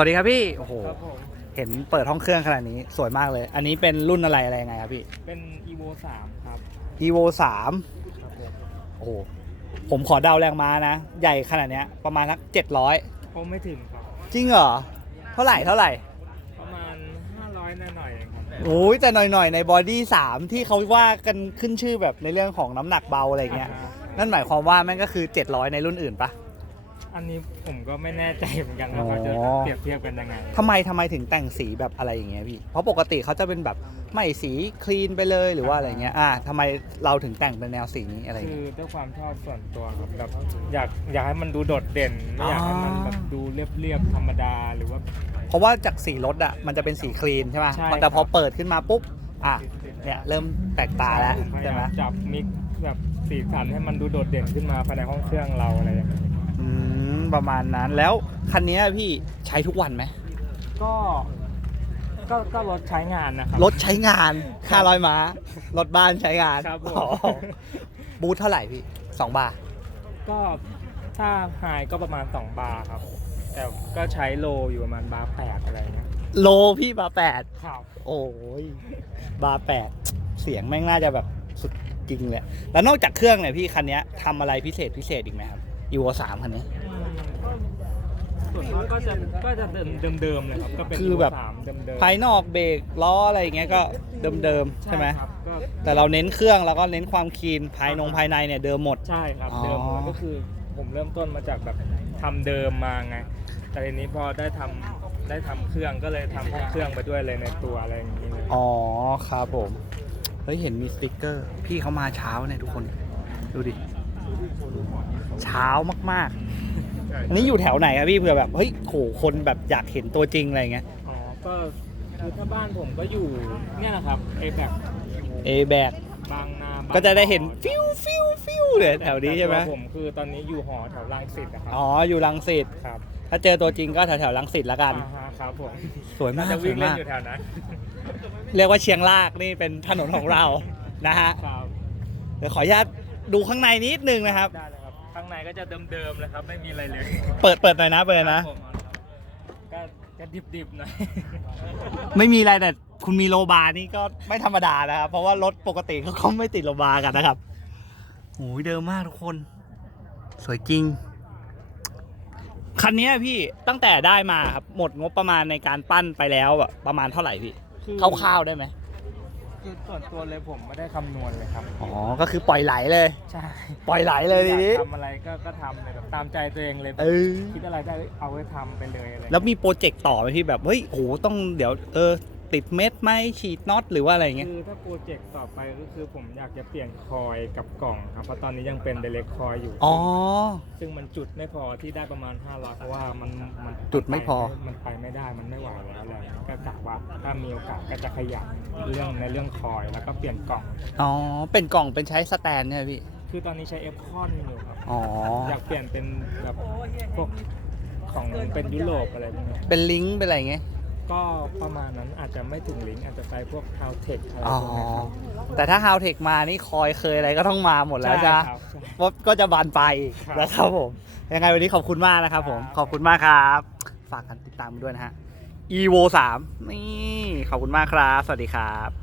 วัสดีครับพี่ โอ้โห ครับผมเห็นเปิดห้องเครื่องขนาดนี้สวยมากเลย อันนี้เป็นรุ่นอะไรอะไรยังไงครับพี่ เป็น evo 3 ครับ evo 3ครับผมโอ้โห ผมขอเดาแรงม้านะ ใหญ่ขนาดเนี้ยประมาณสัก700คงไม่ถึงครับ จริงเหรอ เท่าไหร่เท่าไหร่ ประมาณ 500หน่อยๆเองครับโอ้ยแต่หน่อยๆ ในบอดี้3ที่เขาว่ากันขึ้นชื่อแบบในเรื่องของน้ำหนักเบาอะไรเงี้ยอ่านั่นหมายความว่าแม่งก็คือ 700 ในรุ่นอื่นปะ อันนี้ผมก็ไม่แน่ใจเหมือนกันว่าเขาจะอ๋อ เปรียบเทียบกันยังไงทำไมทำไมถึงแต่งสีแบบอะไรอย่างเงี้ยพี่ เพราะปกติเขาจะเป็นแบบไม่สีคลีนไปเลยหรือว่าอะไรเงี้ย อ่าทำไมเราถึงแต่งเป็นแนวสีนี้อะไรคืเงี้อยด้วยความชอบส่วนตัวครับแบบอยากอยากให้มันดูโดดเด่นไม่อยากให้มันแบบดูเรียบๆธรรมดาหรือว่า เพราะว่าจากสีรถอะมันจะเป็นสีคลีนใช่ไหมใช่ แต่พอครับเปิดขึ้นมาปุ๊บ อะ เนี่ยเริ่มแปลกตาแล้วผมพยาใช่ไหมยามจับมิกซ์แบบสีสันให้มันดูโดดเด่นขึ้นมาภายในห้องเครื่องเราอะไรอย่างเงี้ยอืม ประมาณนั้น แล้วคันนี้พี่ใช้ทุกวันไหมก็ก็ก็รถใช้งานนะครับรถใช้งาน500ม้ารถบ้านใช้งานครับผมอ๋อบูทเท่าไหร่พี่สองบาทก็ถ้าไฮก็ประมาณ 2 บาร์ครับ แต่ก็ใช้โลอยู่ประมาณบาร์แปดอะไรเงี้ยโลพี่บาแปดครับโอ้ยบาแปดเสียงแม่งน่าจะแบบสุดจริงเลยแล้วนอกจากเครื่องเนี่ยพี่คันนี้ทำอะไรพิเศษพิเศษอีกไหมครับอีโวสามคันนี้ ส่วนมากก็จะก็จะเดิมเดิมเดิมๆเลยครับก็เป็นคือแบบ สามเดิมเดิมภายนอกเบรกล้ออะไรอย่างเงี้ยก็เดิมๆใช่ไหมครับก็แต่เราเน้นเครื่องแล้วก็เน้นความคลีนภายนงภายในเนี่ยเดิมหมด ใช่ครับอ๋อ เดิมเลยก็คือผมเริ่มต้นมาจากแบบทำเดิมมาไง แต่ทีนี้พอได้ทำได้ทำเครื่องก็เลยทำห้องเครื่องไปด้วยเลยในตัวอะไรอย่างนี้เลยอ๋อครับผม เฮ้ยเห็นมีสติกเกอร์ พี่เขามาเช้าเนี่ยทุกคน ดูดิ เช้ามาก ๆอันนี้อยู่แถวไหนครับพี่เผื่อแบบเฮ้ยโหคนแบบอยากเห็นตัวจริงอะไรเงี้ยอ๋อก็คือถ้าบ้านผมก็อยู่เนี่ยนะครับไอแบบเอแบกบางนาบางก็จะได้เห็นบ่อฟิวฟิวฟิวเลยแถวนี้ใช่ไหมแต่ตัวผมคือตอนนี้อยู่หอแถวรังสิตนะครับอ๋ออยู่ลังสิตครับถ้าเจอตัวจริงก็แถวแถวๆลังสิตละกัน อ่าฮะครับผมสวยมากจะสวิ่วยงเล่นมาก อยู่แถวนั้นเรียกว่าเชียงรากนี่เป็นถนนของเรา นะฮะครับเดี๋ยวขออนุญาตดูข้างในนิดนึงนะครับ ได้เลยครับ ข้างในก็จะเดิมๆเลยครับ ไม่มีอะไรเลยเปิดเปิดหน่อยนะเปิดหน่อยนะครับผมก็จะดิบๆหน่อยไม่มีอะไรแต่คุณมีโลบาร์นี่ก็ไม่ธรรมดานะครับ เพราะว่ารถปกติเขาก็ไม่ติดโลบาร์กันนะครับโอ้ยเดิมมากทุกคน สวยจริง คันนี้พี่ตั้งแต่ได้มาครับหมดงบประมาณในการปั้นไปแล้วอะประมาณเท่าไหร่พี่คือคร่าวๆได้ไหม คือส่วนตัวเลยผมไม่ได้คำนวณเลยครับอ๋อ ก็คือปล่อยไหลเลย ใช่ปล่อยไหลเลยทีนี้อยากทำอะไรก็ก็ทำเลยแบบตามใจตัวเองเลยเออคิดอะไรได้เอาไว้ทำไปเลยอะไรแล้วมีโปรเจกต์ต่อไหมพี่แบบ เฮ้ยโหต้องเดี๋ยวเออติดเม็ดไหมฉีดน็อตหรือว่าอะไรเงี้ย คือถ้าโปรเจกต์ต่อไปก็คือผมอยากจะเปลี่ยนคอยกับกล่องครับเพราะตอนนี้ยังเป็นเดเ c กคอยอยู่ อ๋อ ซึ่งมันจุดไม่พอที่ได้ประมาณ500เพราะว่ามันมันจุดไม่พอ มันไปไม่ได้มันไม่ไหวแล้วอะไรก็กะว่าถ้ามีโอกาสก็จะขยับ เรื่องในเรื่องคอยแล้วก็เปลี่ยนกล่อง อ๋อ เป็นกล่องเป็นใช้สแตนเนี่ยพี่ คือตอนนี้ใช้เอฟคอนอยู่ครับอ๋อ อยากเปลี่ยนเป็นแบบพวกของเป็นยุโรปอะไรพวกเนี้ยเป็นลิงก์เป็นอะไรเงี้ย ก็ประมาณนั้นอาจจะไม่ถึงลิงก์อาจจะไปพวกทาวเทคอะไรอ๋อ พวกเนี้ยครับ แต่ถ้าฮาวเทคมานี่คอยเคยอะไรก็ต้องมาหมดแล้วจ้ะครับใช่รถก็จะบานไปลายครับนะครับผม ยังไงวันนี้ขอบคุณมากนะครับผม ครับ ขอบคุณมากครับ ฝากกันติดตามด้วยนะฮะ evo 3นี่ ขอบคุณมากครับ สวัสดีครับ